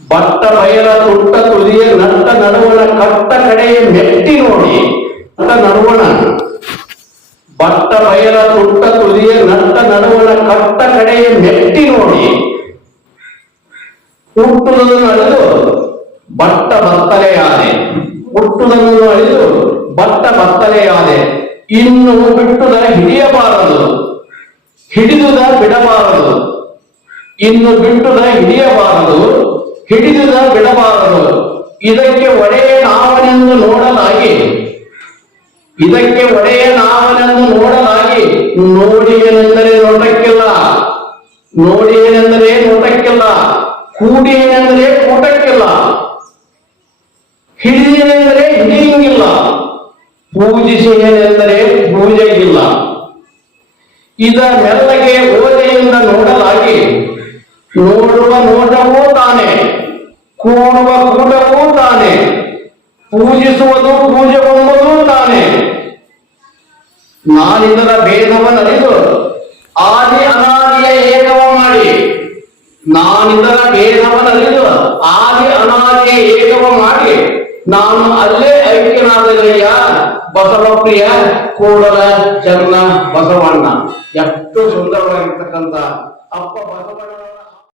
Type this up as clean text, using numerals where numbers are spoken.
But ಬಯಲ ತುಟ್ಟ ತುದಿಯ ನಟ್ಟ ನಡುವಣ ಕಟ್ಟ ಕಡೆಯ ಮೆಟ್ಟಿ ನೋಡಿ ನಟ್ಟ ನಡುವಣ ಬಟ್ಟ ಬಯಲ ತುಟ್ಟ ತುದಿಯ ನಟ್ಟ ನಡುವಣ ಕಟ್ಟ ಕಡೆಯ ಮೆಟ್ಟಿ ನೋಡಿ ಹುಟ್ಟುವುದನ್ನು ಅಳೆದು ಬಟ್ಟ ಬತ್ತಲೆಯಾದೆ ಹುಟ್ಟುವುದನ್ನು ಅಳೆದು ಬಟ್ಟ ಬತ್ತಲೆಯಾದೆ ಇನ್ನು ಬಿಟ್ಟುದ ಹಿಡಿಯಬಾರದು ಹಿಡಿದುದ ಬಿಡಬಾರದು ಇನ್ನು ಬಿಟ್ಟುದ ಹಿಡಿಯಬಾರದು ಹಿಡಿದುದ ಬಿಡಬಾರದು ಇದಕ್ಕೆ ಒಡೆಯ ನಾವನೆಂದು ನೋಡಲಾಗಿ ಇದಕ್ಕೆ ಒಡೆಯ ನಾವನೆಂದು ನೋಡಲಾಗಿ ನೋಡಿ ಏನೆಂದರೆ ನೋಟಕ್ಕಿಲ್ಲ ನೋಡಿ ಏನೆಂದರೆ ನೋಟಕ್ಕಿಲ್ಲ ಕೂಡಿ ಏನೆಂದರೆ ಕೂಟಕ್ಕಿಲ್ಲ ಹಿಡಿದೇನೆಂದರೆ ಹಿಡಿಯಂಗಿಲ್ಲ ಪೂಜಿಸಿ ಏನೆಂದರೆ ಪೂಜೆಗಿಲ್ಲ ಇದ ಮೆಲ್ಲಗೆ ಓದೆಯಿಂದ ನೋಡಲಾಗಿ ನೋಡುವ ನೋಟವೂ ತಾನೆ ಕೂಡುವ ಕೂಟವೂ ತಾನೆ ಪೂಜಿಸುವುದು ಪೂಜೆಗೊಂಬುದು ತಾನೆ ನಾನಿದರ ಭೇದವನ್ನರಿದು ಆದಿ ಅನಾದಿಯ ಏಕವ ಮಾಡಿ ನಾನಿದರ ಭೇದವನ್ನರಿದು ಆದಿ ಅನಾದಿಯ ಏಕವ ಮಾಡಿ ನಾನು ಅಲ್ಲೇ ಐಕ್ಯನಾದಯ್ಯ ಬಸವಪ್ರಿಯ ಕೂಡಲ ಚನ್ನ ಬಸವಣ್ಣ. ಎಷ್ಟು ಸುಂದರವಾಗಿರ್ತಕ್ಕಂಥ ಅಪ್ಪ ಬಸವಣ್ಣ.